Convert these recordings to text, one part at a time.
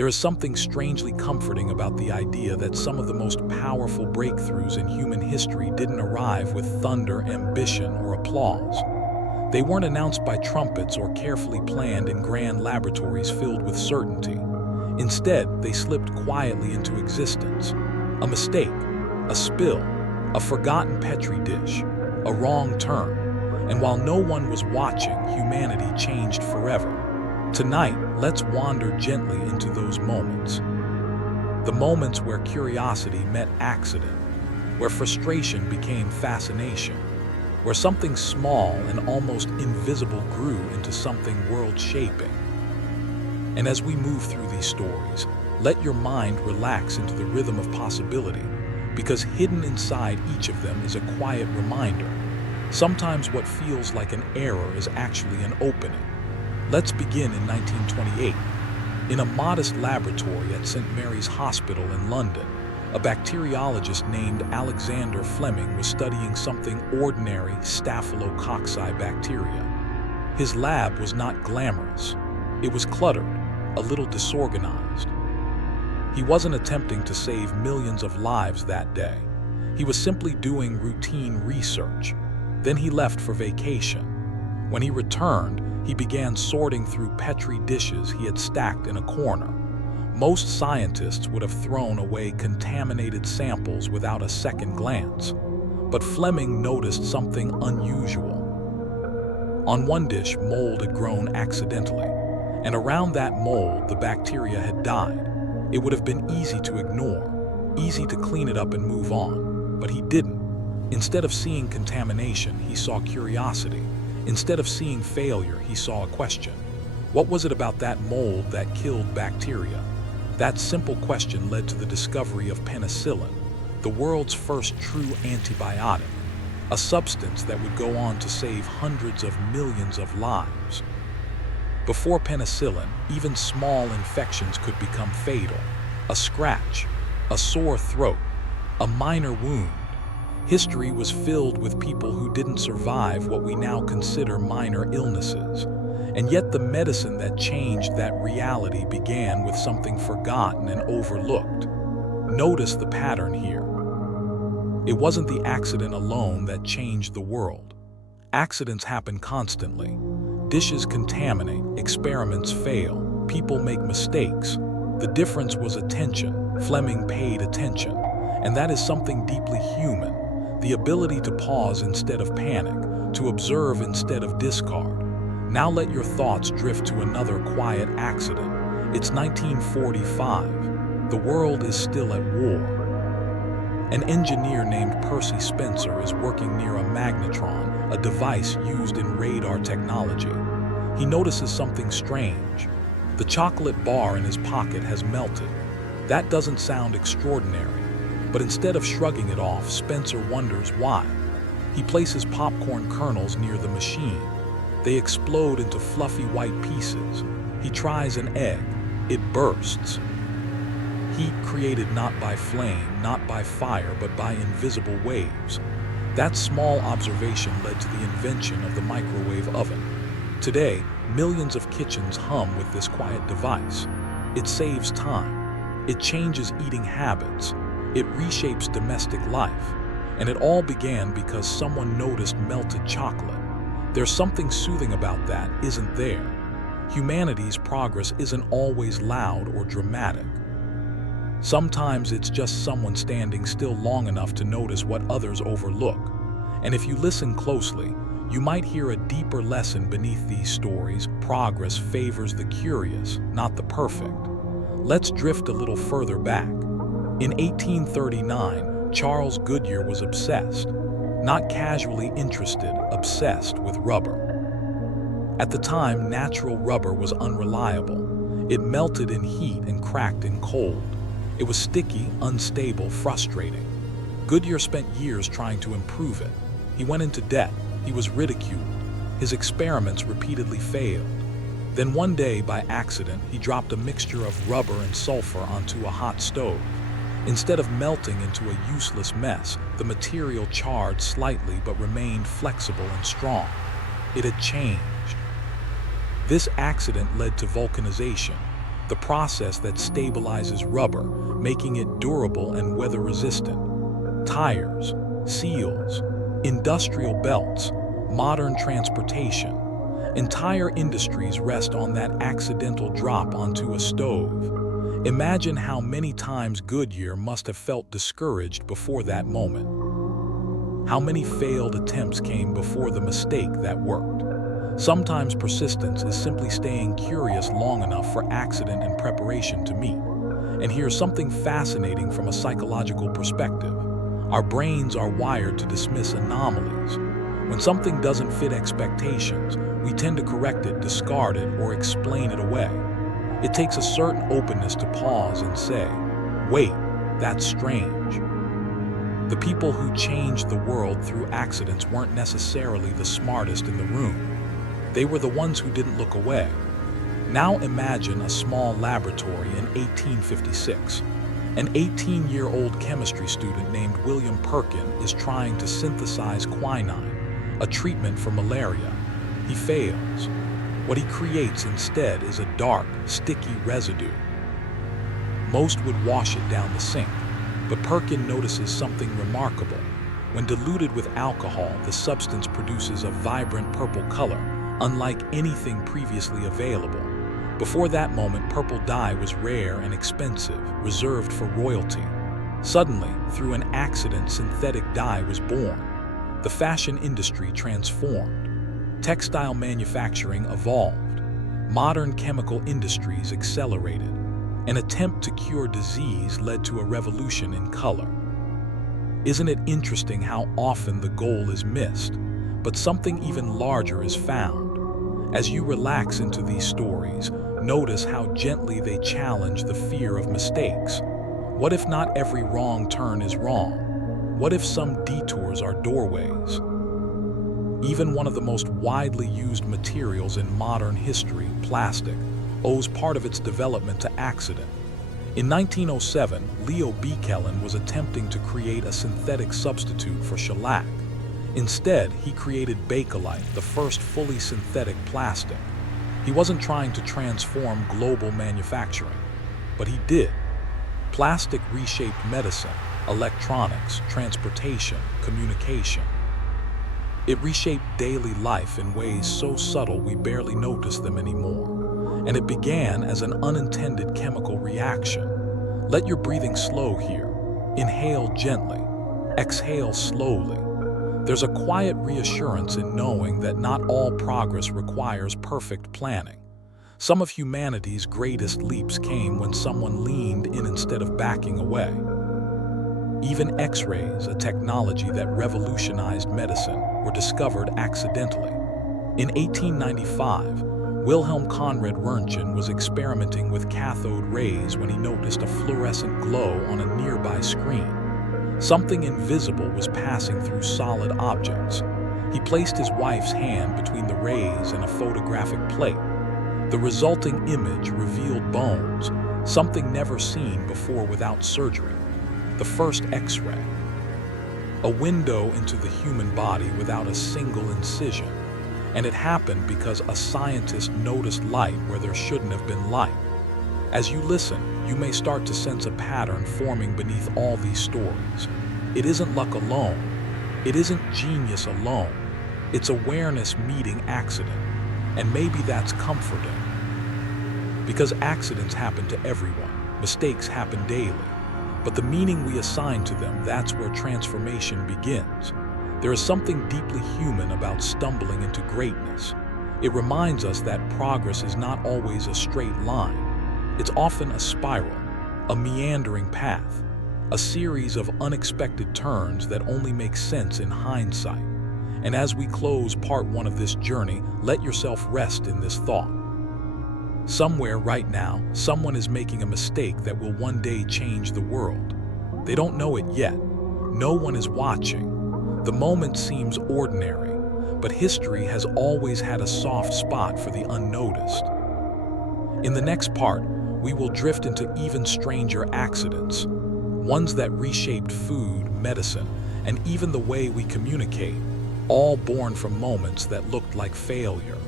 There is something strangely comforting about the idea that some of the most powerful breakthroughs in human history didn't arrive with thunder, ambition, or applause. They weren't announced by trumpets or carefully planned in grand laboratories filled with certainty. Instead, they slipped quietly into existence. A mistake, a spill, a forgotten petri dish, a wrong turn. And while no one was watching, humanity changed forever. Tonight, let's wander gently into those moments. The moments where curiosity met accident, where frustration became fascination, where something small and almost invisible grew into something world-shaping. And as we move through these stories, let your mind relax into the rhythm of possibility, because hidden inside each of them is a quiet reminder. Sometimes what feels like an error is actually an opening. Let's begin in 1928. In a modest laboratory at St. Mary's Hospital in London, a bacteriologist named Alexander Fleming was studying something ordinary Staphylococci bacteria. His lab was not glamorous. It was cluttered, a little disorganized. He wasn't attempting to save millions of lives that day. He was simply doing routine research. Then he left for vacation. When he returned, he began sorting through petri dishes he had stacked in a corner. Most scientists would have thrown away contaminated samples without a second glance. But Fleming noticed something unusual. On one dish, mold had grown accidentally, and around that mold, the bacteria had died. It would have been easy to ignore, easy to clean it up and move on, but he didn't. Instead of seeing contamination, he saw curiosity. Instead of seeing failure, he saw a question. What was it about that mold that killed bacteria? That simple question led to the discovery of penicillin, the world's first true antibiotic, a substance that would go on to save hundreds of millions of lives. Before penicillin, even small infections could become fatal. A scratch, a sore throat, a minor wound. History was filled with people who didn't survive what we now consider minor illnesses. And yet the medicine that changed that reality began with something forgotten and overlooked. Notice the pattern here. It wasn't the accident alone that changed the world. Accidents happen constantly. Dishes contaminate, experiments fail, people make mistakes. The difference was attention. Fleming paid attention. And that is something deeply human. The ability to pause instead of panic, to observe instead of discard. Now let your thoughts drift to another quiet accident. It's 1945. The world is still at war. An engineer named Percy Spencer is working near a magnetron, a device used in radar technology. He notices something strange. The chocolate bar in his pocket has melted. That doesn't sound extraordinary. But instead of shrugging it off, Spencer wonders why. He places popcorn kernels near the machine. They explode into fluffy white pieces. He tries an egg. It bursts. Heat created not by flame, not by fire, but by invisible waves. That small observation led to the invention of the microwave oven. Today, millions of kitchens hum with this quiet device. It saves time. It changes eating habits. It reshapes domestic life. And it all began because someone noticed melted chocolate. There's something soothing about that, isn't there? Humanity's progress isn't always loud or dramatic. Sometimes it's just someone standing still long enough to notice what others overlook. And if you listen closely, you might hear a deeper lesson beneath these stories. Progress favors the curious, not the perfect. Let's drift a little further back. In 1839, Charles Goodyear was obsessed, not casually interested, obsessed with rubber. At the time, natural rubber was unreliable. It melted in heat and cracked in cold. It was sticky, unstable, frustrating. Goodyear spent years trying to improve it. He went into debt. He was ridiculed. His experiments repeatedly failed. Then one day, by accident, he dropped a mixture of rubber and sulfur onto a hot stove. Instead of melting into a useless mess, the material charred slightly but remained flexible and strong. It had changed. This accident led to vulcanization. the process that stabilizes rubber, making it durable and weather-resistant. Tires, seals, industrial belts, modern transportation. Entire industries rest on that accidental drop onto a stove. Imagine how many times Goodyear must have felt discouraged before that moment. How many failed attempts came before the mistake that worked? Sometimes persistence is simply staying curious long enough for accident and preparation to meet. And here's something fascinating from a psychological perspective. Our brains are wired to dismiss anomalies. When something doesn't fit expectations, we tend to correct it, discard it, or explain it away. It takes a certain openness to pause and say, "Wait, that's strange." The people who changed the world through accidents weren't necessarily the smartest in the room. They were the ones who didn't look away. Now imagine a small laboratory in 1856. An 18-year-old chemistry student named William Perkin is trying to synthesize quinine, a treatment for malaria. He fails. What he creates instead is a dark, sticky residue. Most would wash it down the sink, but Perkin notices something remarkable. When diluted with alcohol, the substance produces a vibrant purple color, unlike anything previously available. Before that moment, purple dye was rare and expensive, reserved for royalty. Suddenly, through an accident, synthetic dye was born. The fashion industry transformed. Textile manufacturing evolved. Modern chemical industries accelerated. An attempt to cure disease led to a revolution in color. Isn't it interesting how often the goal is missed, but something even larger is found? As you relax into these stories, notice how gently they challenge the fear of mistakes. What if not every wrong turn is wrong? What if some detours are doorways? Even one of the most widely used materials in modern history, plastic, owes part of its development to accident. In 1907, Leo Bekelen was attempting to create a synthetic substitute for shellac. Instead, he created Bakelite, the first fully synthetic plastic. He wasn't trying to transform global manufacturing, but he did. Plastic reshaped medicine, electronics, transportation, communication. It reshaped daily life in ways so subtle we barely notice them anymore. And it began as an unintended chemical reaction. Let your breathing slow here. Inhale gently. Exhale slowly. There's a quiet reassurance in knowing that not all progress requires perfect planning. Some of humanity's greatest leaps came when someone leaned in instead of backing away. Even X-rays, a technology that revolutionized medicine, were discovered accidentally. In 1895, Wilhelm Conrad Röntgen was experimenting with cathode rays when he noticed a fluorescent glow on a nearby screen. Something invisible was passing through solid objects. He placed his wife's hand between the rays and a photographic plate. The resulting image revealed bones, something never seen before without surgery. The first X-ray. A window into the human body without a single incision. And it happened because a scientist noticed light where there shouldn't have been light. As you listen, you may start to sense a pattern forming beneath all these stories. It isn't luck alone. It isn't genius alone. It's awareness meeting accident. And maybe that's comforting. Because accidents happen to everyone. Mistakes happen daily. But the meaning we assign to them, that's where transformation begins. There is something deeply human about stumbling into greatness. It reminds us that progress is not always a straight line. It's often a spiral, a meandering path, a series of unexpected turns that only make sense in hindsight. And as we close part one of this journey, let yourself rest in this thought. Somewhere right now, someone is making a mistake that will one day change the world. They don't know it yet. No one is watching. The moment seems ordinary, but history has always had a soft spot for the unnoticed. In the next part, we will drift into even stranger accidents, ones that reshaped food, medicine, and even the way we communicate, all born from moments that looked like failure.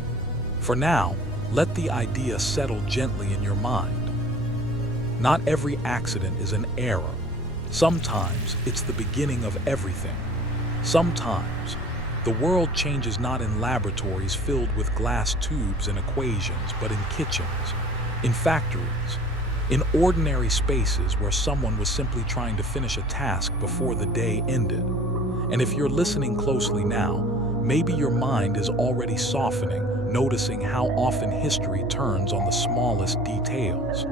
For now, let the idea settle gently in your mind. Not every accident is an error. Sometimes it's the beginning of everything. Sometimes the world changes not in laboratories filled with glass tubes and equations, but in kitchens, in factories, in ordinary spaces where someone was simply trying to finish a task before the day ended. And if you're listening closely now, maybe your mind is already softening, noticing how often history turns on the smallest details.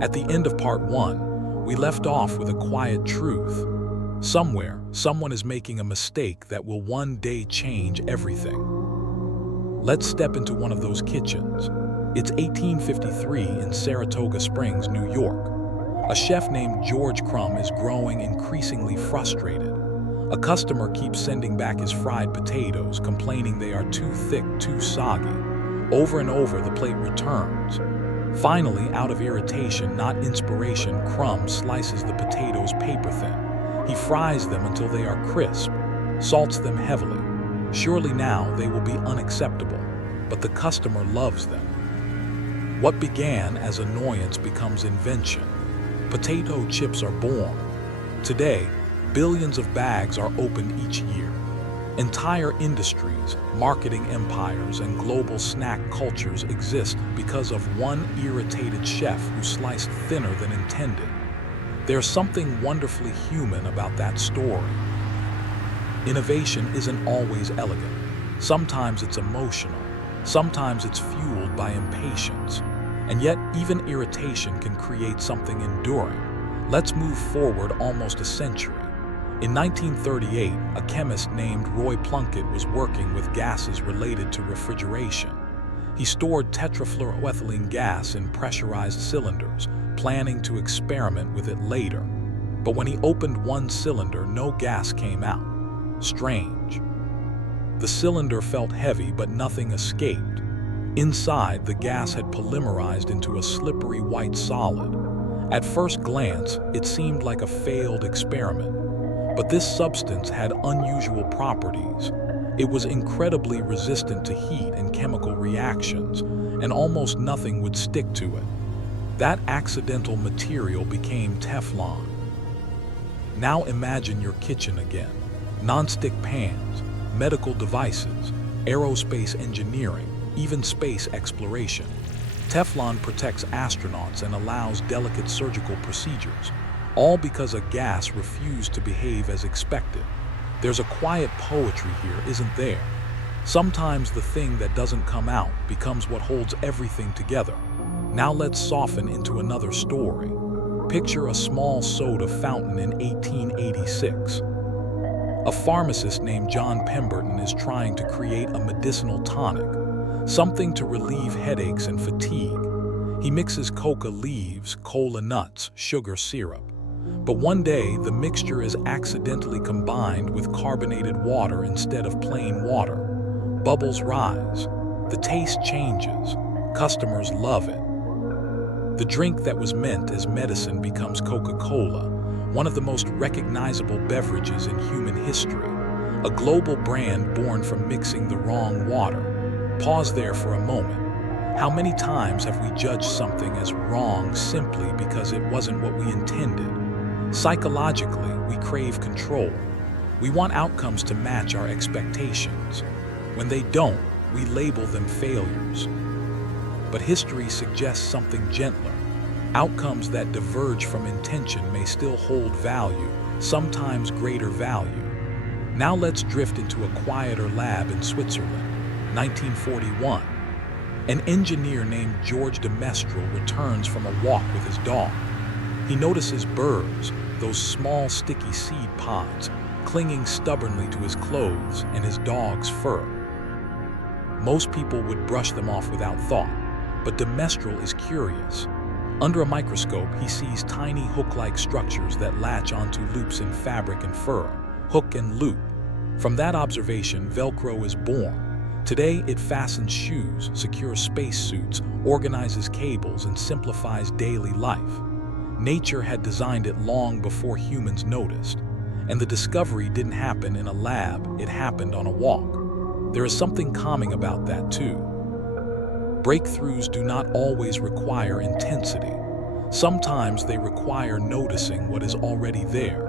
At the end of part 1, we left off with a quiet truth. Somewhere, someone is making a mistake that will one day change everything. Let's step into one of those kitchens. It's 1853 in Saratoga Springs, New York. A chef named George Crumb is growing increasingly frustrated. A customer keeps sending back his fried potatoes, complaining they are too thick, too soggy. Over and over, the plate returns. Finally, out of irritation, not inspiration, Crumb slices the potatoes paper thin. He fries them until they are crisp, salts them heavily. Surely now they will be unacceptable, but the customer loves them. What began as annoyance becomes invention. Potato chips are born. Today, billions of bags are opened each year. Entire industries, marketing empires, and global snack cultures exist because of one irritated chef who sliced thinner than intended. There's something wonderfully human about that story. Innovation isn't always elegant. Sometimes it's emotional. Sometimes it's fueled by impatience. And yet, even irritation can create something enduring. Let's move forward almost a century. In 1938, a chemist named Roy Plunkett was working with gases related to refrigeration. He stored tetrafluoroethylene gas in pressurized cylinders, planning to experiment with it later. But when he opened one cylinder, no gas came out. Strange. The cylinder felt heavy, but nothing escaped. Inside, the gas had polymerized into a slippery white solid. At first glance, it seemed like a failed experiment. But this substance had unusual properties. It was incredibly resistant to heat and chemical reactions, and almost nothing would stick to it. That accidental material became Teflon. Now imagine your kitchen again. Non-stick pans, medical devices, aerospace engineering, even space exploration. Teflon protects astronauts and allows delicate surgical procedures, all because a gas refused to behave as expected. There's a quiet poetry here, isn't there? Sometimes the thing that doesn't come out becomes what holds everything together. Now let's soften into another story. Picture a small soda fountain in 1886. A pharmacist named John Pemberton is trying to create a medicinal tonic, something to relieve headaches and fatigue. He mixes coca leaves, cola nuts, sugar syrup. But one day, the mixture is accidentally combined with carbonated water instead of plain water. Bubbles rise. The taste changes. Customers love it. The drink that was meant as medicine becomes Coca-Cola, one of the most recognizable beverages in human history. A global brand born from mixing the wrong water. Pause there for a moment. How many times have we judged something as wrong simply because it wasn't what we intended? Psychologically, we crave control. We want outcomes to match our expectations. When they don't, we label them failures. But history suggests something gentler. Outcomes that diverge from intention may still hold value, sometimes greater value. Now let's drift into a quieter lab in Switzerland, 1941. An engineer named George de Mestral returns from a walk with his dog. He notices burrs, those small sticky seed pods, clinging stubbornly to his clothes and his dog's fur. Most people would brush them off without thought, but de Mestral is curious. Under a microscope, he sees tiny hook-like structures that latch onto loops in fabric and fur, hook and loop. From that observation, Velcro is born. Today, it fastens shoes, secures spacesuits, organizes cables, and simplifies daily life. Nature had designed it long before humans noticed. And the discovery didn't happen in a lab, it happened on a walk. There is something calming about that too. Breakthroughs do not always require intensity. Sometimes they require noticing what is already there.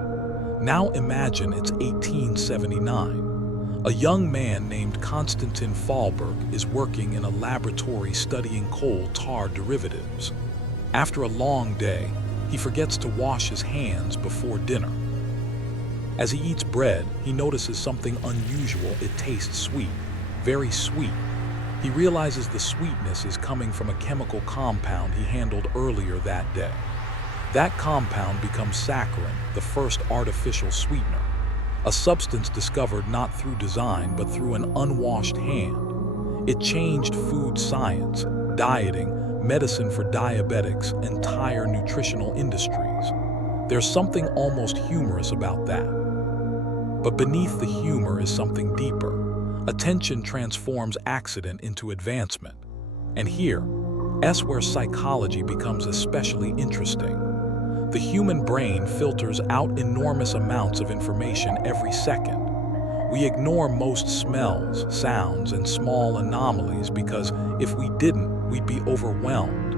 Now imagine it's 1879. A young man named Konstantin Fahlberg is working in a laboratory studying coal tar derivatives. After a long day, he forgets to wash his hands before dinner. As he eats bread, he notices something unusual. It tastes sweet, very sweet. He realizes the sweetness is coming from a chemical compound he handled earlier that day. That compound becomes saccharin, the first artificial sweetener, a substance discovered not through design but through an unwashed hand. It changed food science, dieting, medicine for diabetics, entire nutritional industries. There's something almost humorous about that. But beneath the humor is something deeper. Attention transforms accident into advancement. And here's where psychology becomes especially interesting. The human brain filters out enormous amounts of information every second. We ignore most smells, sounds, and small anomalies because if we didn't, we'd be overwhelmed.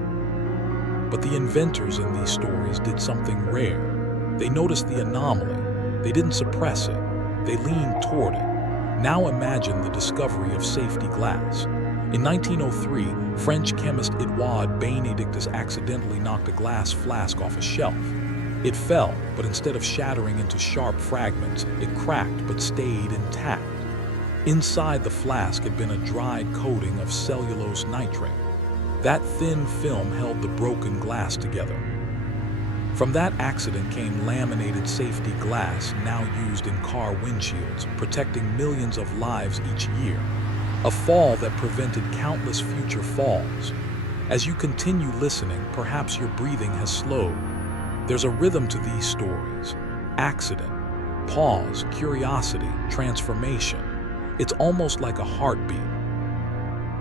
But the inventors in these stories did something rare. They noticed the anomaly. They didn't suppress it. They leaned toward it. Now imagine the discovery of safety glass. In 1903, French chemist Edouard Benedictus accidentally knocked a glass flask off a shelf. It fell, but instead of shattering into sharp fragments, it cracked but stayed intact. Inside the flask had been a dried coating of cellulose nitrate. That thin film held the broken glass together. From that accident came laminated safety glass, now used in car windshields, protecting millions of lives each year. A fall that prevented countless future falls. As you continue listening, perhaps your breathing has slowed. There's a rhythm to these stories. Accident, pause, curiosity, transformation. It's almost like a heartbeat.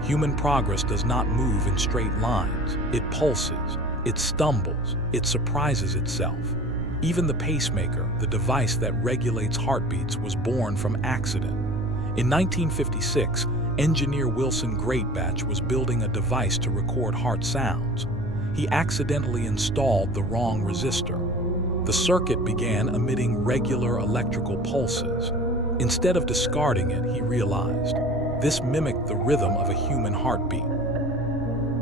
Human progress does not move in straight lines. It pulses. It stumbles, it surprises itself. Even the pacemaker, the device that regulates heartbeats, was born from accident. In 1956, engineer Wilson Greatbatch was building a device to record heart sounds. He accidentally installed the wrong resistor. The circuit began emitting regular electrical pulses. Instead of discarding it, he realized this mimicked the rhythm of a human heartbeat.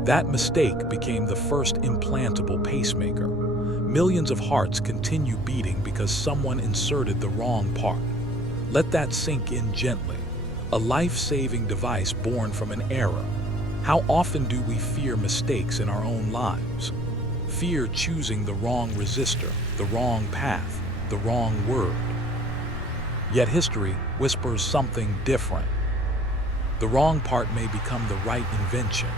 That mistake became the first implantable pacemaker. Millions of hearts continue beating because someone inserted the wrong part. Let that sink in gently. A life-saving device born from an error. How often do we fear mistakes in our own lives? Fear choosing the wrong resistor, the wrong path, the wrong word. Yet history whispers something different. The wrong part may become the right invention.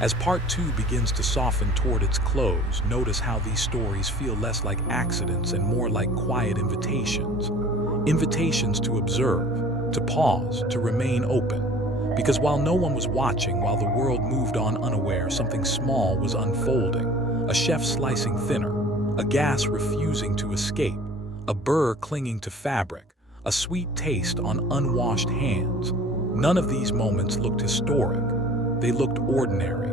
As part 2 begins to soften toward its close, notice how these stories feel less like accidents and more like quiet invitations. Invitations to observe, to pause, to remain open. Because while no one was watching, while the world moved on unaware, something small was unfolding. A chef slicing thinner, a gas refusing to escape, a burr clinging to fabric, a sweet taste on unwashed hands. None of these moments looked historic. They looked ordinary.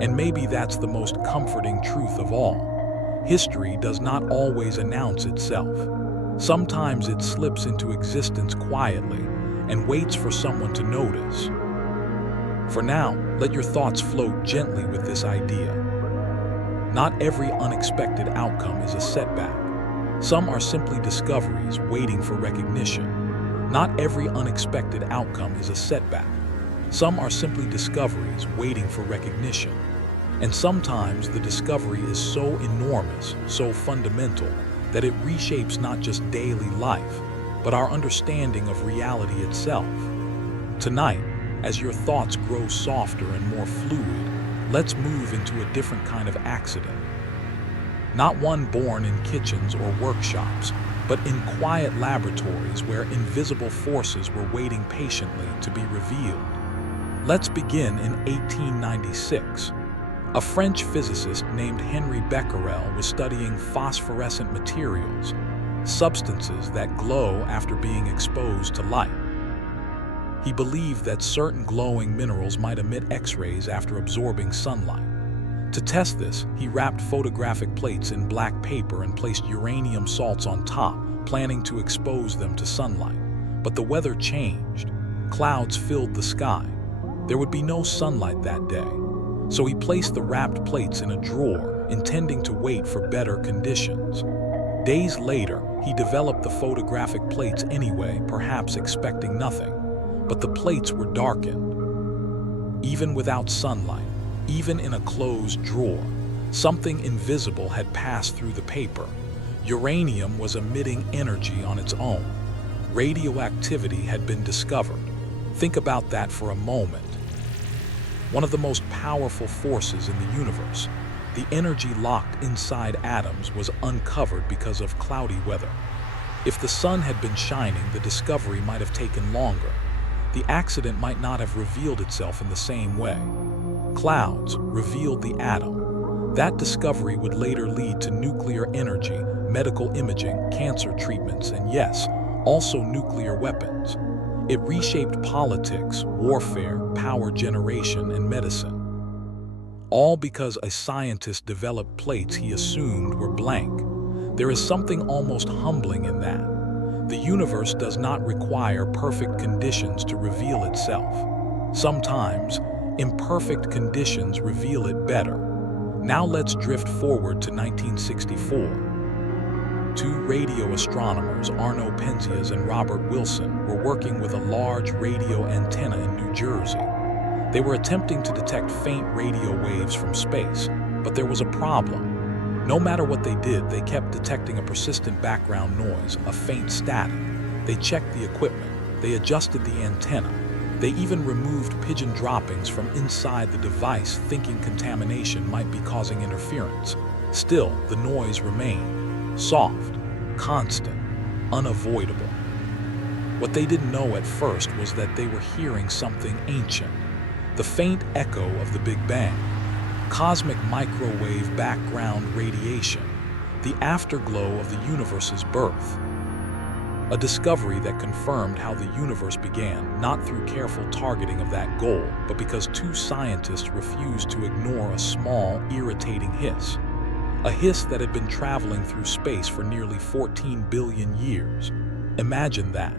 And maybe that's the most comforting truth of all. History does not always announce itself. Sometimes it slips into existence quietly and waits for someone to notice. For now, let your thoughts float gently with this idea. Not every unexpected outcome is a setback. Some are simply discoveries waiting for recognition. Not every unexpected outcome is a setback. Some are simply discoveries waiting for recognition. And sometimes the discovery is so enormous, so fundamental, that it reshapes not just daily life, but our understanding of reality itself. Tonight, as your thoughts grow softer and more fluid, let's move into a different kind of accident. Not one born in kitchens or workshops, but in quiet laboratories where invisible forces were waiting patiently to be revealed. Let's begin in 1896. A French physicist named Henri Becquerel was studying phosphorescent materials, substances that glow after being exposed to light. He believed that certain glowing minerals might emit X-rays after absorbing sunlight. To test this, he wrapped photographic plates in black paper and placed uranium salts on top, planning to expose them to sunlight. But the weather changed. Clouds filled the sky. There would be no sunlight that day. So he placed the wrapped plates in a drawer, intending to wait for better conditions. Days later, he developed the photographic plates anyway, perhaps expecting nothing. But the plates were darkened. Even without sunlight, even in a closed drawer, something invisible had passed through the paper. Uranium was emitting energy on its own. Radioactivity had been discovered. Think about that for a moment. One of the most powerful forces in the universe, the energy locked inside atoms, was uncovered because of cloudy weather. If the sun had been shining, the discovery might have taken longer. The accident might not have revealed itself in the same way. Clouds revealed the atom. That discovery would later lead to nuclear energy, medical imaging, cancer treatments, and yes, also nuclear weapons. It reshaped politics, warfare, power generation, and medicine. All because a scientist developed plates he assumed were blank. There is something almost humbling in that. The universe does not require perfect conditions to reveal itself. Sometimes, imperfect conditions reveal it better. Now let's drift forward to 1964. Two radio astronomers, Arno Penzias and Robert Wilson, were working with a large radio antenna in New Jersey. They were attempting to detect faint radio waves from space, but there was a problem. No matter what they did, they kept detecting a persistent background noise, a faint static. They checked the equipment, they adjusted the antenna. They even removed pigeon droppings from inside the device, thinking contamination might be causing interference. Still, the noise remained. Soft, constant, unavoidable. What they didn't know at first was that they were hearing something ancient. The faint echo of the Big Bang. Cosmic microwave background radiation. The afterglow of the universe's birth. A discovery that confirmed how the universe began, not through careful targeting of that goal, but because two scientists refused to ignore a small, irritating hiss. A hiss that had been traveling through space for nearly 14 billion years. Imagine that.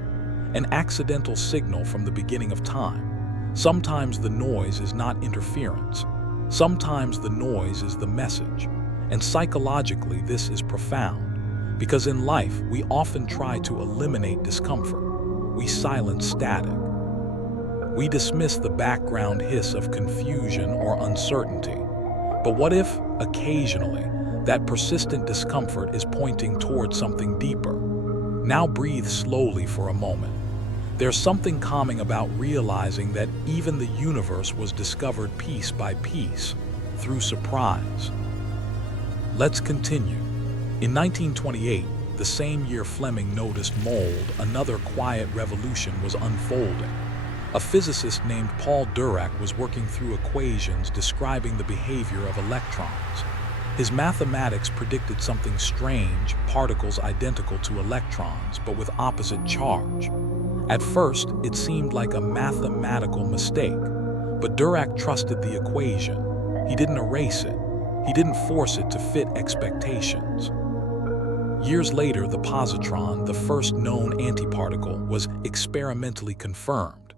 An accidental signal from the beginning of time. Sometimes the noise is not interference. Sometimes the noise is the message. And psychologically, this is profound. Because in life, we often try to eliminate discomfort. We silence static. We dismiss the background hiss of confusion or uncertainty. But what if, occasionally, that persistent discomfort is pointing towards something deeper? Now breathe slowly for a moment. There's something calming about realizing that even the universe was discovered piece by piece, through surprise. Let's continue. In 1928, the same year Fleming noticed mold, another quiet revolution was unfolding. A physicist named Paul Dirac was working through equations describing the behavior of electrons. His mathematics predicted something strange, particles identical to electrons, but with opposite charge. At first, it seemed like a mathematical mistake, but Dirac trusted the equation. He didn't erase it. He didn't force it to fit expectations. Years later, the positron, the first known antiparticle, was experimentally confirmed.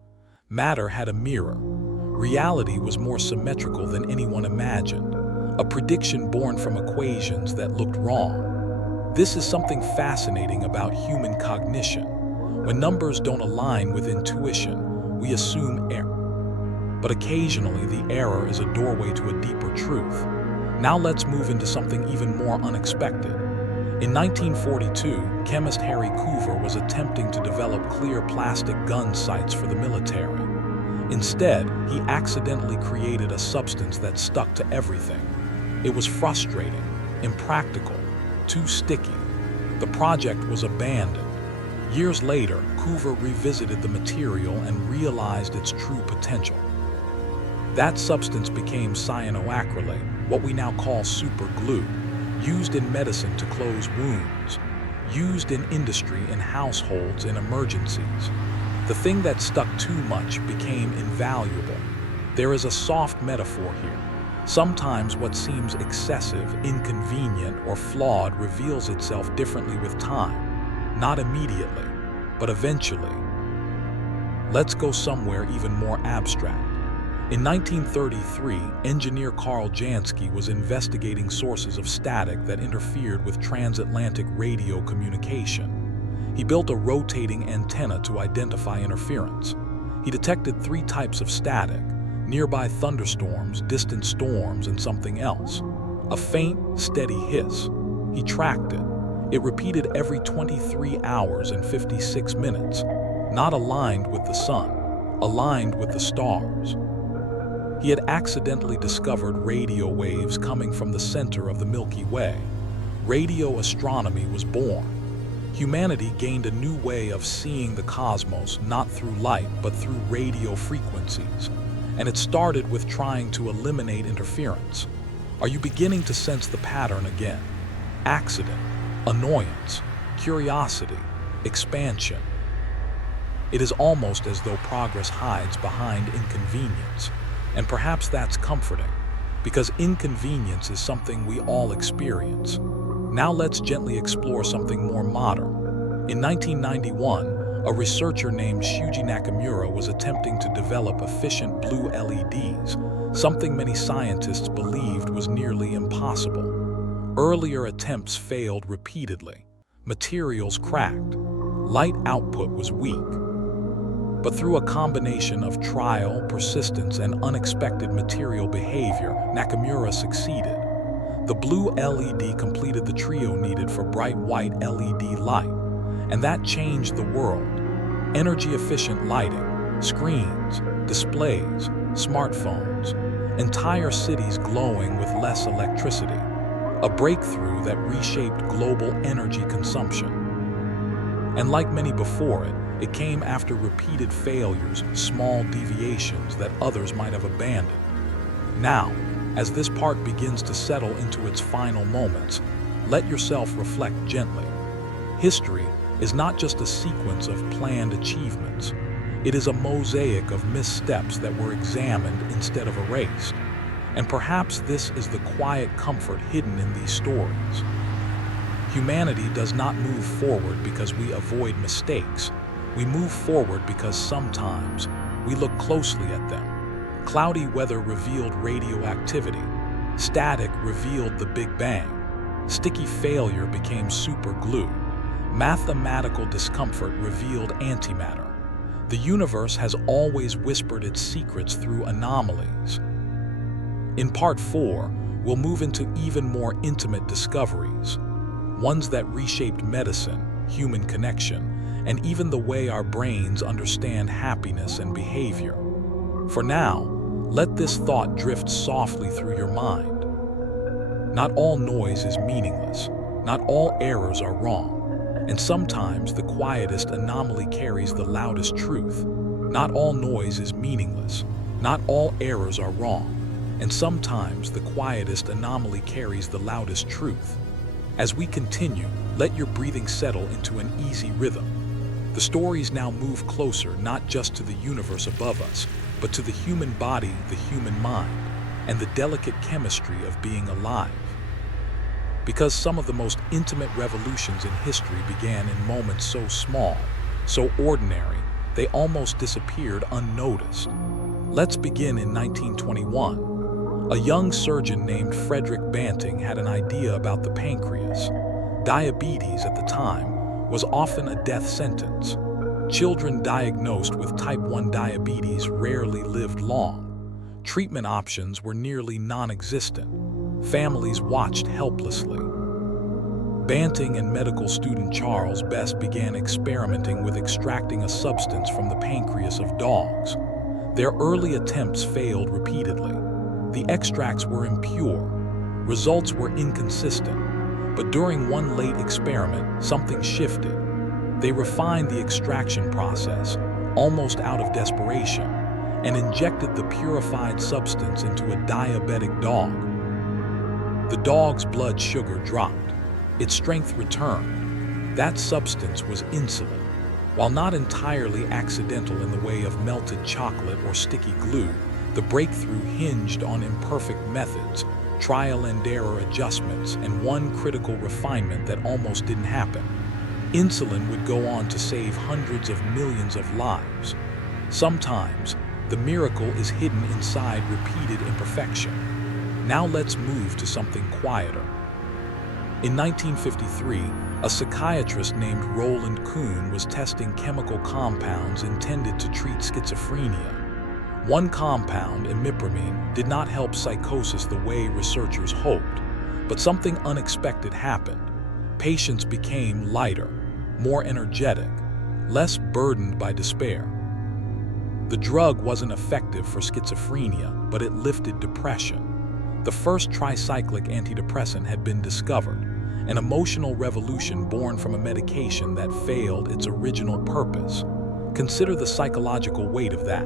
Matter had a mirror. Reality was more symmetrical than anyone imagined. A prediction born from equations that looked wrong. This is something fascinating about human cognition. When numbers don't align with intuition, we assume error. But occasionally, the error is a doorway to a deeper truth. Now let's move into something even more unexpected. In 1942, chemist Harry Coover was attempting to develop clear plastic gun sights for the military. Instead, he accidentally created a substance that stuck to everything. It was frustrating, impractical, too sticky. The project was abandoned. Years later, Coover revisited the material and realized its true potential. That substance became cyanoacrylate, what we now call super glue, used in medicine to close wounds, used in industry and households in emergencies. The thing that stuck too much became invaluable. There is a soft metaphor here. Sometimes what seems excessive, inconvenient, or flawed reveals itself differently with time. Not immediately, but eventually. Let's go somewhere even more abstract. In 1933, engineer Carl Jansky was investigating sources of static that interfered with transatlantic radio communication. He built a rotating antenna to identify interference. He detected 3 types of static: nearby thunderstorms, distant storms, and something else. A faint, steady hiss. He tracked it. It repeated every 23 hours and 56 minutes, not aligned with the sun, aligned with the stars. He had accidentally discovered radio waves coming from the center of the Milky Way. Radio astronomy was born. Humanity gained a new way of seeing the cosmos, not through light, but through radio frequencies. And it started with trying to eliminate interference. Are you beginning to sense the pattern again? Accident, annoyance, curiosity, expansion. It is almost as though progress hides behind inconvenience. And perhaps that's comforting, because inconvenience is something we all experience. Now let's gently explore something more modern. In 1991, a researcher named Shuji Nakamura was attempting to develop efficient blue LEDs, something many scientists believed was nearly impossible. Earlier attempts failed repeatedly. Materials cracked. Light output was weak. But through a combination of trial, persistence, and unexpected material behavior, Nakamura succeeded. The blue LED completed the trio needed for bright white LED light, and that changed the world. Energy-efficient lighting, screens, displays, smartphones, entire cities glowing with less electricity. A breakthrough that reshaped global energy consumption. And like many before it, it came after repeated failures, small deviations that others might have abandoned. Now, as this part begins to settle into its final moments, let yourself reflect gently. History is not just a sequence of planned achievements. It is a mosaic of missteps that were examined instead of erased. And perhaps this is the quiet comfort hidden in these stories. Humanity does not move forward because we avoid mistakes. We move forward because sometimes we look closely at them. Cloudy weather revealed radioactivity. Static revealed the Big Bang. Sticky failure became super glue. Mathematical discomfort revealed antimatter. The universe has always whispered its secrets through anomalies. In Part 4, we'll move into even more intimate discoveries, ones that reshaped medicine, human connection, and even the way our brains understand happiness and behavior. For now, let this thought drift softly through your mind. Not all noise is meaningless. Not all errors are wrong. And sometimes the quietest anomaly carries the loudest truth. Not all noise is meaningless. Not all errors are wrong. And sometimes the quietest anomaly carries the loudest truth. As we continue, let your breathing settle into an easy rhythm. The stories now move closer not just to the universe above us, but to the human body, the human mind, and the delicate chemistry of being alive. Because some of the most intimate revolutions in history began in moments so small, so ordinary, they almost disappeared unnoticed. Let's begin in 1921. A young surgeon named Frederick Banting had an idea about the pancreas. Diabetes at the time was often a death sentence. Children diagnosed with type 1 diabetes rarely lived long. Treatment options were nearly non-existent. Families watched helplessly. Banting and medical student Charles Best began experimenting with extracting a substance from the pancreas of dogs. Their early attempts failed repeatedly. The extracts were impure. Results were inconsistent. But during one late experiment, something shifted. They refined the extraction process, almost out of desperation, and injected the purified substance into a diabetic dog. The dog's blood sugar dropped. Its strength returned. That substance was insulin. While not entirely accidental in the way of melted chocolate or sticky glue, The breakthrough hinged on imperfect methods, trial and error adjustments, and one critical refinement that almost didn't happen. Insulin would go on to save hundreds of millions of lives. Sometimes, the miracle is hidden inside repeated imperfection. Now let's move to something quieter. In 1953, a psychiatrist named Roland Kuhn was testing chemical compounds intended to treat schizophrenia. One compound, imipramine, did not help psychosis the way researchers hoped, but something unexpected happened. Patients became lighter, more energetic, less burdened by despair. The drug wasn't effective for schizophrenia, but it lifted depression. The first tricyclic antidepressant had been discovered, an emotional revolution born from a medication that failed its original purpose. Consider the psychological weight of that.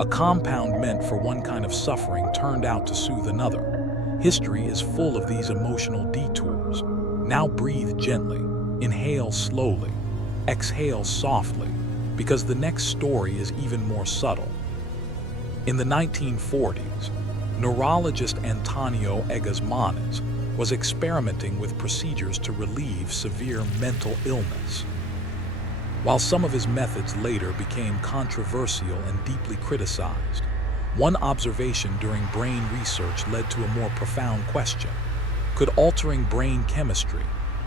A compound meant for one kind of suffering turned out to soothe another. History is full of these emotional detours. Now breathe gently, inhale slowly, exhale softly, because the next story is even more subtle. In the 1940s, neurologist Antonio Egas Moniz was experimenting with procedures to relieve severe mental illness. While some of his methods later became controversial and deeply criticized, one observation during brain research led to a more profound question. Could altering brain chemistry,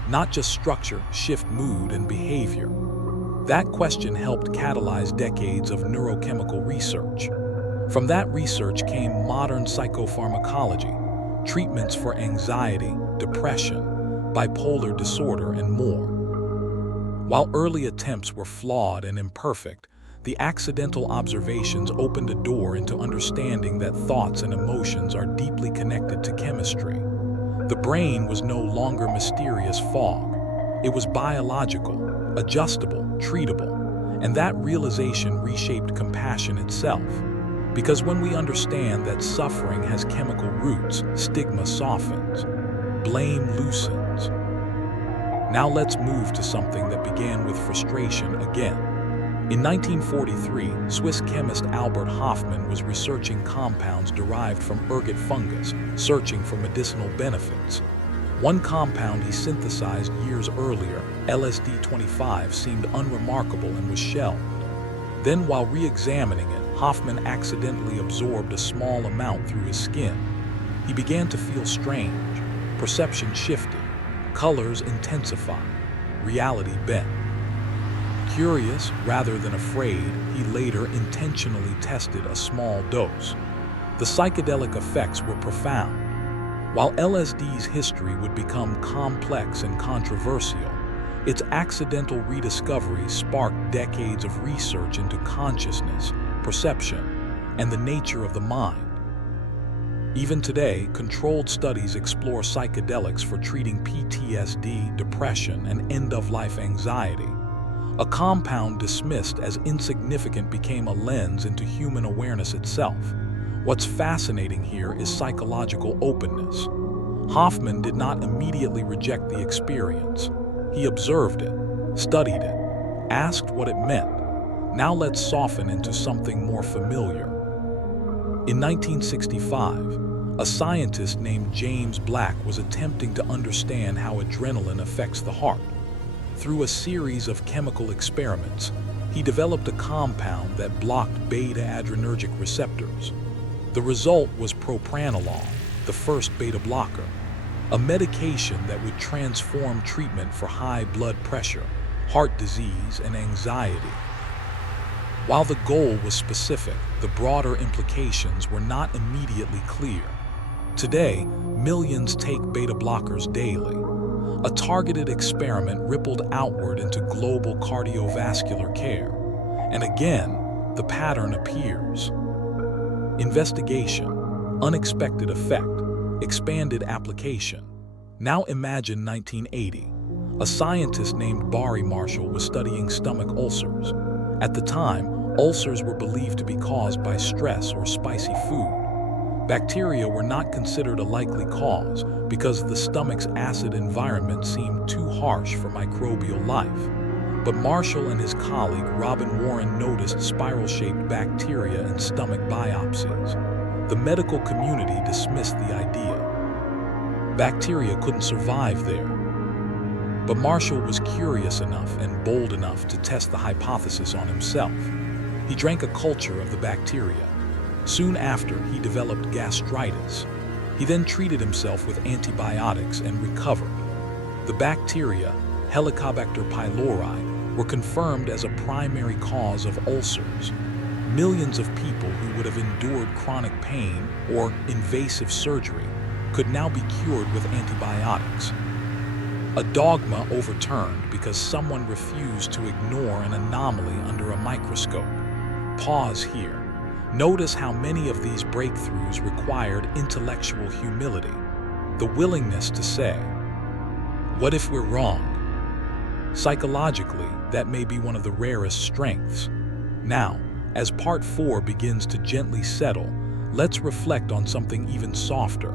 not just structure, shift mood and behavior? That question helped catalyze decades of neurochemical research. From that research came modern psychopharmacology, treatments for anxiety, depression, bipolar disorder, and more. While early attempts were flawed and imperfect, the accidental observations opened a door into understanding that thoughts and emotions are deeply connected to chemistry. The brain was no longer mysterious fog. It was biological, adjustable, treatable, and that realization reshaped compassion itself. Because when we understand that suffering has chemical roots, stigma softens, blame loosens. Now let's move to something that began with frustration again. In 1943, Swiss chemist Albert Hofmann was researching compounds derived from ergot fungus, searching for medicinal benefits. One compound he synthesized years earlier, LSD-25, seemed unremarkable and was shelved. Then, while re-examining it, Hofmann accidentally absorbed a small amount through his skin. He began to feel strange. Perception shifted. Colors intensified. Reality bent. Curious rather than afraid, he later intentionally tested a small dose. The psychedelic effects were profound. While LSD's history would become complex and controversial, its accidental rediscovery sparked decades of research into consciousness, perception, and the nature of the mind. Even today, controlled studies explore psychedelics for treating PTSD, depression, and end-of-life anxiety. A compound dismissed as insignificant became a lens into human awareness itself. What's fascinating here is psychological openness. Hofmann did not immediately reject the experience. He observed it, studied it, asked what it meant. Now let's soften into something more familiar. In 1965, a scientist named James Black was attempting to understand how adrenaline affects the heart. Through a series of chemical experiments, he developed a compound that blocked beta-adrenergic receptors. The result was propranolol, the first beta blocker, a medication that would transform treatment for high blood pressure, heart disease, and anxiety. While the goal was specific, the broader implications were not immediately clear. Today, millions take beta blockers daily. A targeted experiment rippled outward into global cardiovascular care. And again, the pattern appears. Investigation, unexpected effect, expanded application. Now imagine 1980. A scientist named Barry Marshall was studying stomach ulcers. At the time, ulcers were believed to be caused by stress or spicy food. Bacteria were not considered a likely cause because the stomach's acid environment seemed too harsh for microbial life. But Marshall and his colleague Robin Warren noticed spiral-shaped bacteria in stomach biopsies. The medical community dismissed the idea. Bacteria couldn't survive there. But Marshall was curious enough and bold enough to test the hypothesis on himself. He drank a culture of the bacteria. Soon after, he developed gastritis. He then treated himself with antibiotics and recovered. The bacteria, Helicobacter pylori, were confirmed as a primary cause of ulcers. Millions of people who would have endured chronic pain or invasive surgery could now be cured with antibiotics. A dogma overturned because someone refused to ignore an anomaly under a microscope. Pause here. Notice how many of these breakthroughs required intellectual humility, the willingness to say, "What if we're wrong?" Psychologically, that may be one of the rarest strengths. Now, as Part 4 begins to gently settle, let's reflect on something even softer.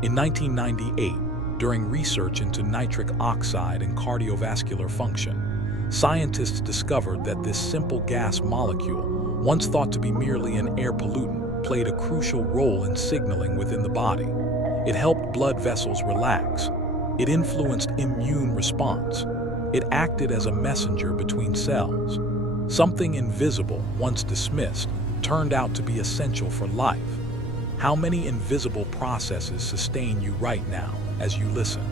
In 1998, during research into nitric oxide and cardiovascular function, scientists discovered that this simple gas molecule, once thought to be merely an air pollutant, played a crucial role in signaling within the body. It helped blood vessels relax. It influenced immune response. It acted as a messenger between cells. Something invisible, once dismissed, turned out to be essential for life. How many invisible processes sustain you right now as you listen?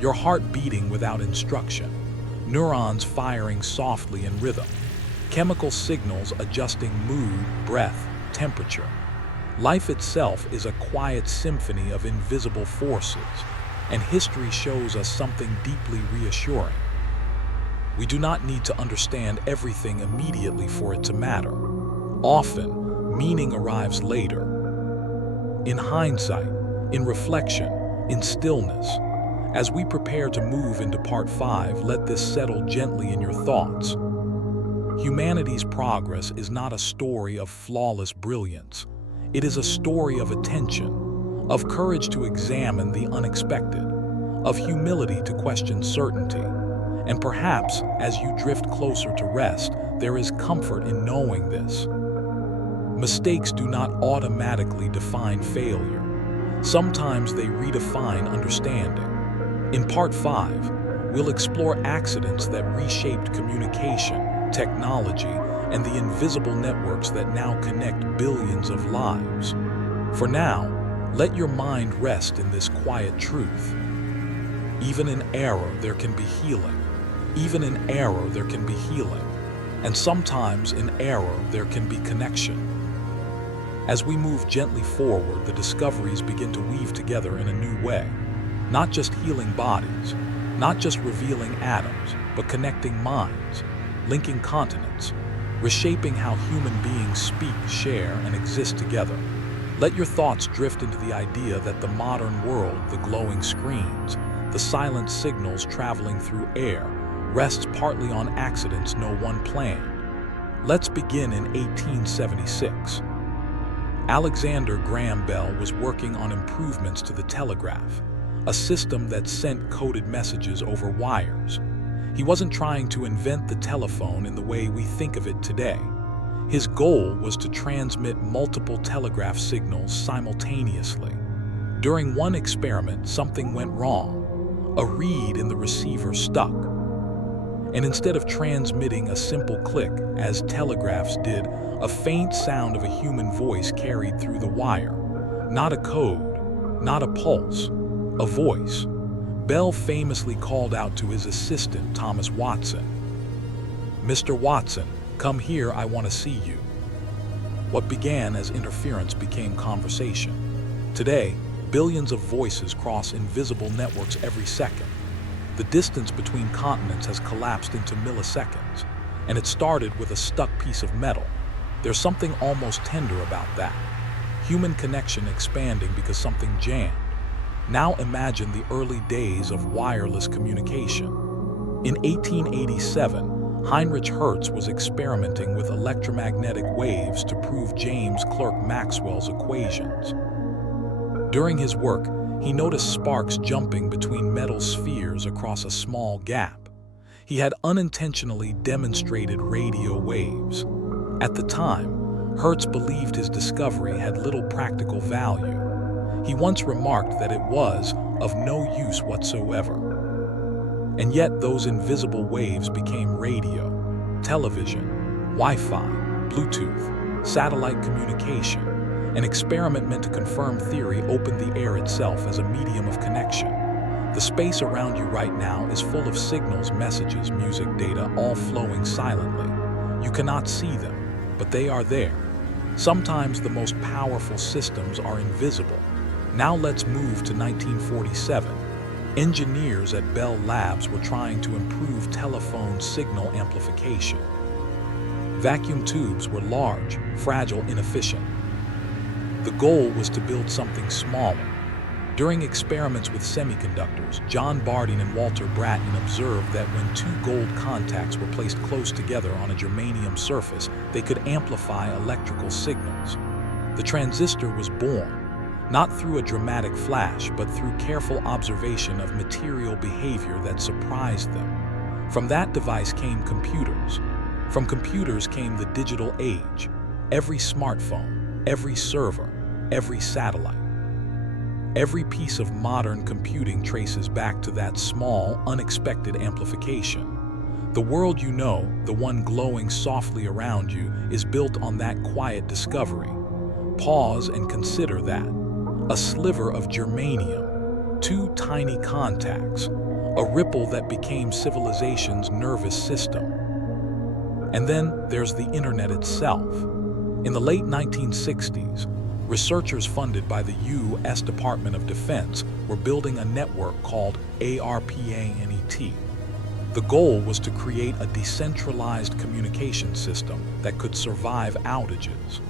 Your heart beating without instruction, neurons firing softly in rhythm, chemical signals adjusting mood, breath, temperature. Life itself is a quiet symphony of invisible forces, and history shows us something deeply reassuring. We do not need to understand everything immediately for it to matter. Often, meaning arrives later. In hindsight, in reflection, in stillness. As we prepare to move into Part 5, let this settle gently in your thoughts. Humanity's progress is not a story of flawless brilliance. It is a story of attention, of courage to examine the unexpected, of humility to question certainty. And perhaps, as you drift closer to rest, there is comfort in knowing this. Mistakes do not automatically define failure. Sometimes they redefine understanding. In Part 5, we'll explore accidents that reshaped communication, technology, and the invisible networks that now connect billions of lives. For now, let your mind rest in this quiet truth. Even in error, there can be healing. Even in error, there can be healing. And sometimes in error, there can be connection. As we move gently forward, the discoveries begin to weave together in a new way. Not just healing bodies, not just revealing atoms, but connecting minds, linking continents, reshaping how human beings speak, share, and exist together. Let your thoughts drift into the idea that the modern world, the glowing screens, the silent signals traveling through air, rests partly on accidents no one planned. Let's begin in 1876. Alexander Graham Bell was working on improvements to the telegraph, a system that sent coded messages over wires. He wasn't trying to invent the telephone in the way we think of it today. His goal was to transmit multiple telegraph signals simultaneously. During one experiment, something went wrong. A reed in the receiver stuck. And instead of transmitting a simple click, as telegraphs did, a faint sound of a human voice carried through the wire. Not a code, not a pulse, a voice. Bell famously called out to his assistant, Thomas Watson, "Mr. Watson, come here, I want to see you." What began as interference became conversation. Today, billions of voices cross invisible networks every second. The distance between continents has collapsed into milliseconds, and it started with a stuck piece of metal. There's something almost tender about that. Human connection expanding because something jammed. Now imagine the early days of wireless communication. In 1887, Heinrich Hertz was experimenting with electromagnetic waves to prove James Clerk Maxwell's equations. During his work, he noticed sparks jumping between metal spheres across a small gap. He had unintentionally demonstrated radio waves. At the time, Hertz believed his discovery had little practical value. He once remarked that it was of no use whatsoever. And yet those invisible waves became radio, television, Wi-Fi, Bluetooth, satellite communication. An experiment meant to confirm theory opened the air itself as a medium of connection. The space around you right now is full of signals, messages, music, data, all flowing silently. You cannot see them, but they are there. Sometimes the most powerful systems are invisible. Now let's move to 1947. Engineers at Bell Labs were trying to improve telephone signal amplification. Vacuum tubes were large, fragile, inefficient. The goal was to build something smaller. During experiments with semiconductors, John Bardeen and Walter Bratton observed that when two gold contacts were placed close together on a germanium surface, they could amplify electrical signals. The transistor was born, not through a dramatic flash, but through careful observation of material behavior that surprised them. From that device came computers. From computers came the digital age. Every smartphone, every server, every satellite. Every piece of modern computing traces back to that small, unexpected amplification. The world you know, the one glowing softly around you, is built on that quiet discovery. Pause and consider that. A sliver of germanium, two tiny contacts, a ripple that became civilization's nervous system. And then there's the internet itself. In the late 1960s, researchers funded by the U.S. Department of Defense were building a network called ARPANET. The goal was to create a decentralized communication system that could survive outages.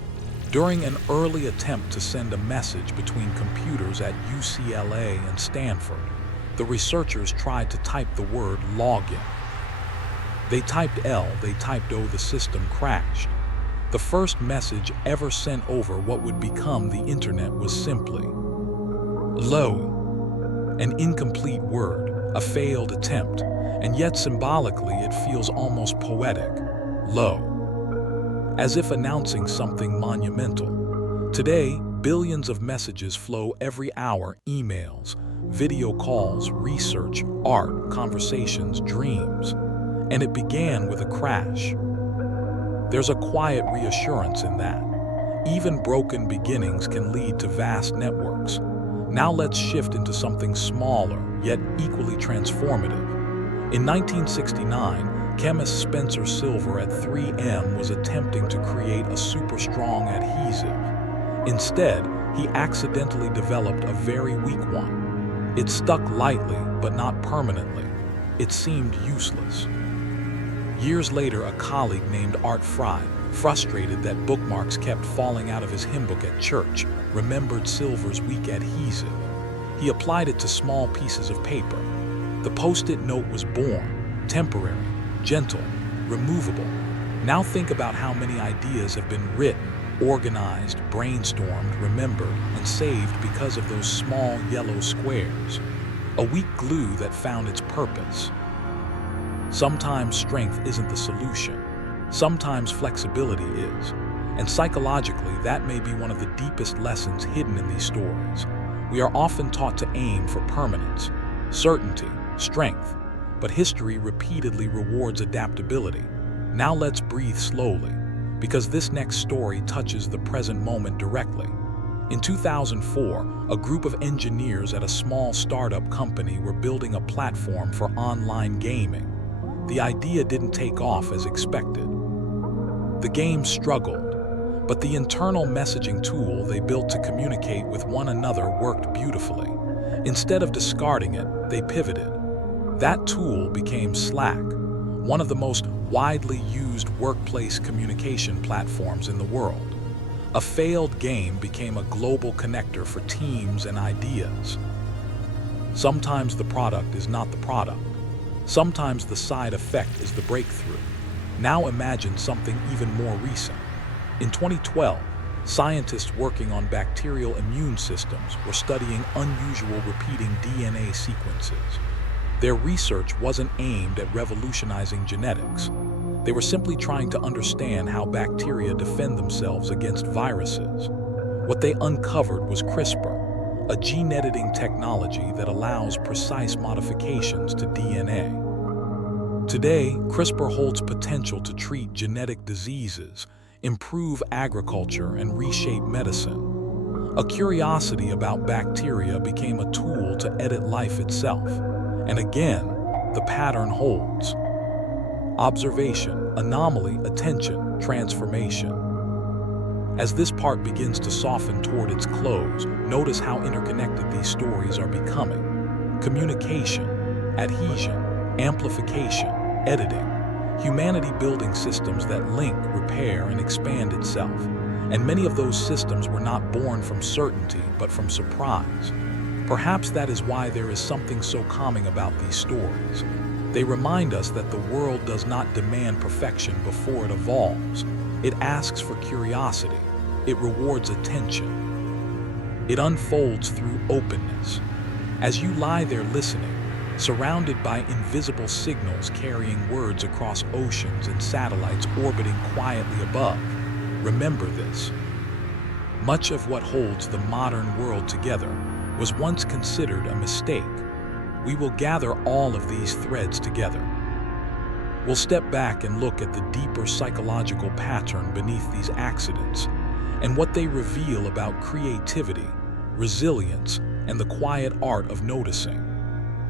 During an early attempt to send a message between computers at UCLA and Stanford, the researchers tried to type the word login. They typed L, they typed O, the system crashed. The first message ever sent over what would become the internet was simply "Lo," an incomplete word, a failed attempt, and yet symbolically it feels almost poetic. Lo, as if announcing something monumental. Today, billions of messages flow every hour: emails, video calls, research, art, conversations, dreams. And it began with a crash. There's a quiet reassurance in that. Even broken beginnings can lead to vast networks. Now let's shift into something smaller, yet equally transformative. In 1969, chemist Spencer Silver at 3M was attempting to create a super strong adhesive. Instead, he accidentally developed a very weak one. It stuck lightly, but not permanently. It seemed useless. Years later, a colleague named Art Fry, frustrated that bookmarks kept falling out of his hymn book at church, remembered Silver's weak adhesive. He applied it to small pieces of paper. The Post-it note was born, temporary, gentle, removable. Now think about how many ideas have been written, organized, brainstormed, remembered, and saved because of those small yellow squares. A weak glue that found its purpose. Sometimes strength isn't the solution. Sometimes flexibility is. And psychologically, that may be one of the deepest lessons hidden in these stories. We are often taught to aim for permanence, certainty, strength, but history repeatedly rewards adaptability. Now let's breathe slowly, because this next story touches the present moment directly. In 2004, a group of engineers at a small startup company were building a platform for online gaming. The idea didn't take off as expected. The game struggled, but the internal messaging tool they built to communicate with one another worked beautifully. Instead of discarding it, they pivoted. That tool became Slack, one of the most widely used workplace communication platforms in the world. A failed game became a global connector for teams and ideas. Sometimes the product is not the product. Sometimes the side effect is the breakthrough. Now imagine something even more recent. In 2012, scientists working on bacterial immune systems were studying unusual repeating DNA sequences. Their research wasn't aimed at revolutionizing genetics. They were simply trying to understand how bacteria defend themselves against viruses. What they uncovered was CRISPR, a gene editing technology that allows precise modifications to DNA. Today, CRISPR holds potential to treat genetic diseases, improve agriculture, and reshape medicine. A curiosity about bacteria became a tool to edit life itself. And again, the pattern holds. Observation, anomaly, attention, transformation. As this part begins to soften toward its close, notice how interconnected these stories are becoming. Communication, adhesion, amplification, editing. Humanity building systems that link, repair, and expand itself. And many of those systems were not born from certainty, but from surprise. Perhaps that is why there is something so calming about these stories. They remind us that the world does not demand perfection before it evolves. It asks for curiosity. It rewards attention. It unfolds through openness. As you lie there listening, surrounded by invisible signals carrying words across oceans and satellites orbiting quietly above, remember this. Much of what holds the modern world together was once considered a mistake. We will gather all of these threads together. We'll step back and look at the deeper psychological pattern beneath these accidents and what they reveal about creativity, resilience, and the quiet art of noticing.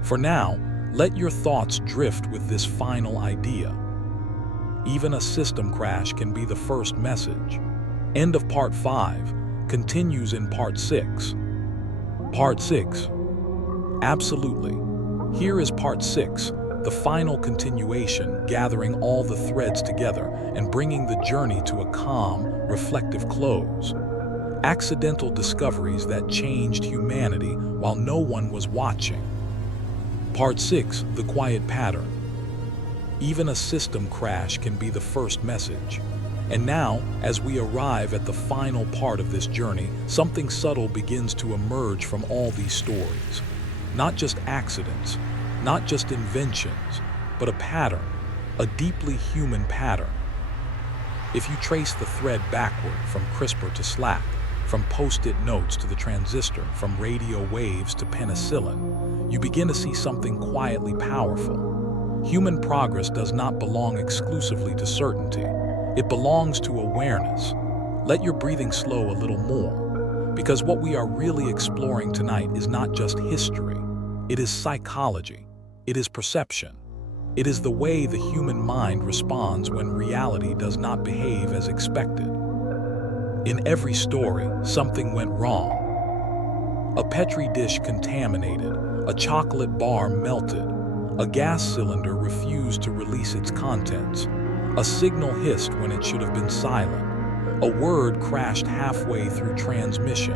For now, let your thoughts drift with this final idea. Even a system crash can be the first message. End of Part 5 continues in Part 6. Part 6. Absolutely. Here is Part 6, the final continuation, gathering all the threads together and bringing the journey to a calm, reflective close. Accidental discoveries that changed humanity while no one was watching. Part 6, the quiet pattern. Even a system crash can be the first message. And now, as we arrive at the final part of this journey, something subtle begins to emerge from all these stories. Not just accidents, not just inventions, but a pattern, a deeply human pattern. If you trace the thread backward from CRISPR to Slack, from post-it notes to the transistor, from radio waves to penicillin, you begin to see something quietly powerful. Human progress does not belong exclusively to certainty. It belongs to awareness. Let your breathing slow a little more, because what we are really exploring tonight is not just history. It is psychology. It is perception. It is the way the human mind responds when reality does not behave as expected. In every story, something went wrong. A petri dish contaminated, a chocolate bar melted, a gas cylinder refused to release its contents, a signal hissed when it should have been silent, a word crashed halfway through transmission,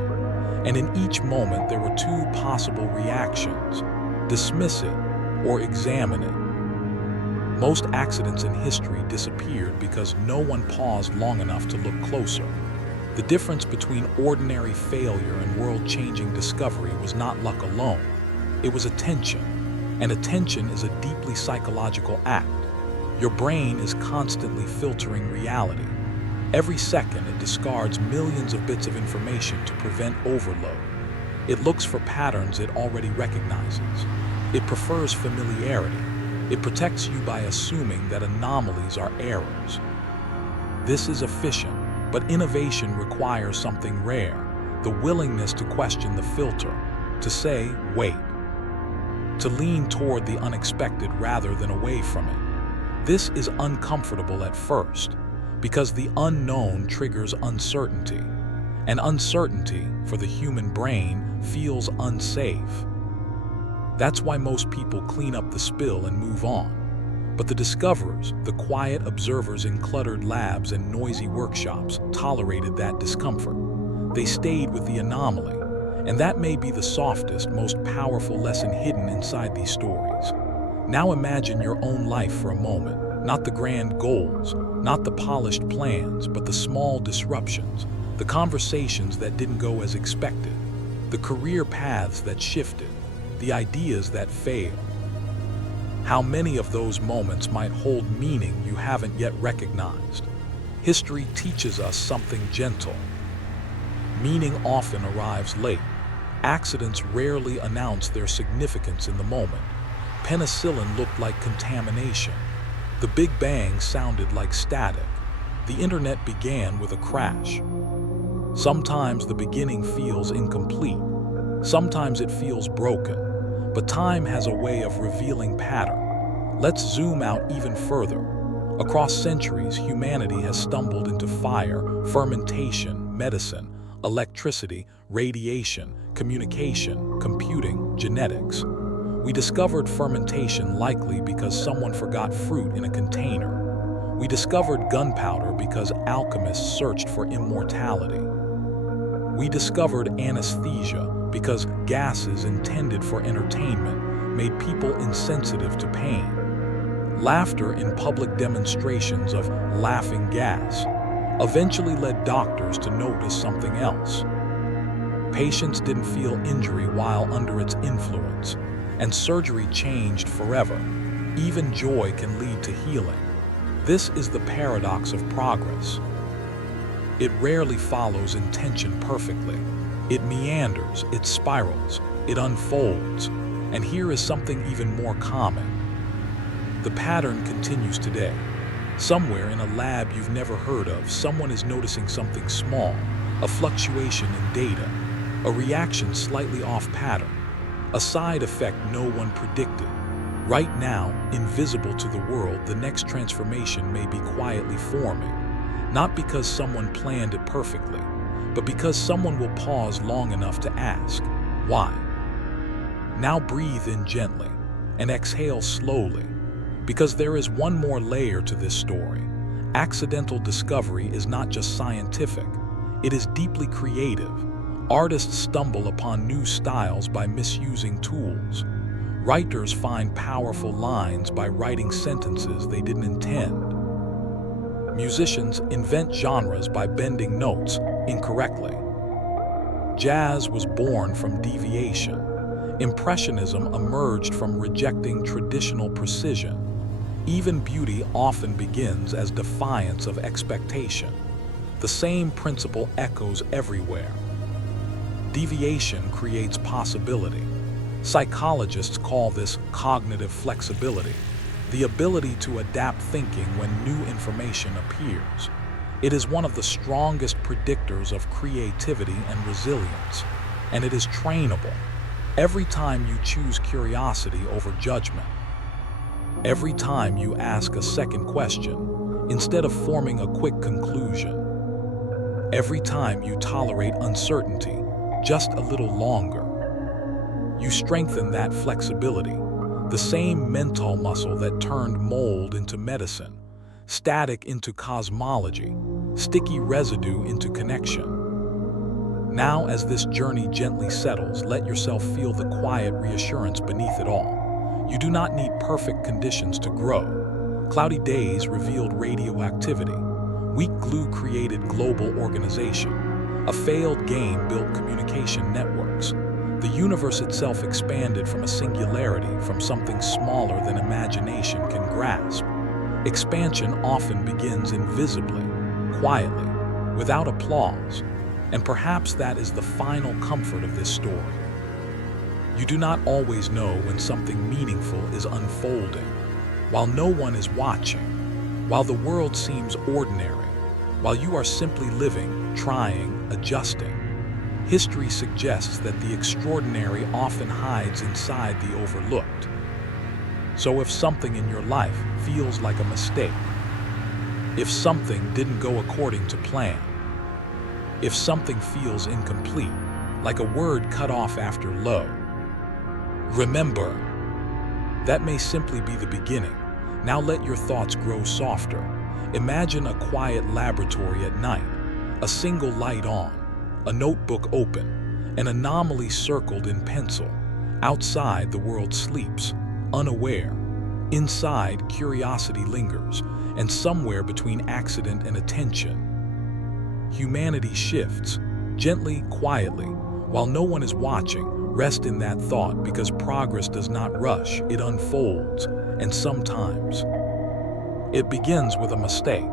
and in each moment there were two possible reactions: dismiss it or examine it. Most accidents in history disappeared because no one paused long enough to look closer. The difference between ordinary failure and world-changing discovery was not luck alone. It was attention, and attention is a deeply psychological act. Your brain is constantly filtering reality. Every second, it discards millions of bits of information to prevent overload. It looks for patterns it already recognizes. It prefers familiarity. It protects you by assuming that anomalies are errors. This is efficient, but innovation requires something rare: the willingness to question the filter, to say, wait, to lean toward the unexpected rather than away from it. This is uncomfortable at first, because the unknown triggers uncertainty, and uncertainty, for the human brain, feels unsafe. That's why most people clean up the spill and move on. But the discoverers, the quiet observers in cluttered labs and noisy workshops, tolerated that discomfort. They stayed with the anomaly, and that may be the softest, most powerful lesson hidden inside these stories. Now imagine your own life for a moment, not the grand goals, not the polished plans, but the small disruptions, the conversations that didn't go as expected, the career paths that shifted, the ideas that failed. How many of those moments might hold meaning you haven't yet recognized? History teaches us something gentle. Meaning often arrives late. Accidents rarely announce their significance in the moment. Penicillin looked like contamination. The Big Bang sounded like static. The internet began with a crash. Sometimes the beginning feels incomplete. Sometimes it feels broken. But time has a way of revealing pattern. Let's zoom out even further. Across centuries, humanity has stumbled into fire, fermentation, medicine, electricity, radiation, communication, computing, genetics. We discovered fermentation likely because someone forgot fruit in a container. We discovered gunpowder because alchemists searched for immortality. We discovered anesthesia because gases intended for entertainment made people insensitive to pain. Laughter in public demonstrations of laughing gas eventually led doctors to notice something else. Patients didn't feel injury while under its influence, and surgery changed forever. Even joy can lead to healing. This is the paradox of progress. It rarely follows intention perfectly. It meanders, it spirals, it unfolds. And here is something even more common. The pattern continues today. Somewhere in a lab you've never heard of, someone is noticing something small, a fluctuation in data, a reaction slightly off pattern, a side effect no one predicted. Right now, invisible to the world, the next transformation may be quietly forming. Not because someone planned it perfectly, but because someone will pause long enough to ask, why? Now breathe in gently and exhale slowly, because there is one more layer to this story. Accidental discovery is not just scientific, it is deeply creative. Artists stumble upon new styles by misusing tools. Writers find powerful lines by writing sentences they didn't intend. Musicians invent genres by bending notes incorrectly. Jazz was born from deviation. Impressionism emerged from rejecting traditional precision. Even beauty often begins as defiance of expectation. The same principle echoes everywhere. Deviation creates possibility. Psychologists call this cognitive flexibility, the ability to adapt thinking when new information appears. It is one of the strongest predictors of creativity and resilience, and it is trainable. Every time you choose curiosity over judgment, every time you ask a second question instead of forming a quick conclusion, every time you tolerate uncertainty just a little longer, you strengthen that flexibility. The same mental muscle that turned mold into medicine, static into cosmology, sticky residue into connection. Now, as this journey gently settles, let yourself feel the quiet reassurance beneath it all. You do not need perfect conditions to grow. Cloudy days revealed radioactivity. Weak glue created global organization. A failed game built communication networks. The universe itself expanded from a singularity, from something smaller than imagination can grasp. Expansion often begins invisibly, quietly, without applause, and perhaps that is the final comfort of this story. You do not always know when something meaningful is unfolding, while no one is watching, while the world seems ordinary, while you are simply living, trying, adjusting. History suggests that the extraordinary often hides inside the overlooked. So if something in your life feels like a mistake, if something didn't go according to plan, if something feels incomplete, like a word cut off after low, remember, that may simply be the beginning. Now let your thoughts grow softer. Imagine a quiet laboratory at night, a single light on, a notebook open, an anomaly circled in pencil. Outside, the world sleeps, unaware. Inside, curiosity lingers, and somewhere between accident and attention, humanity shifts, gently, quietly. While no one is watching, rest in that thought, because progress does not rush, it unfolds. And sometimes it begins with a mistake.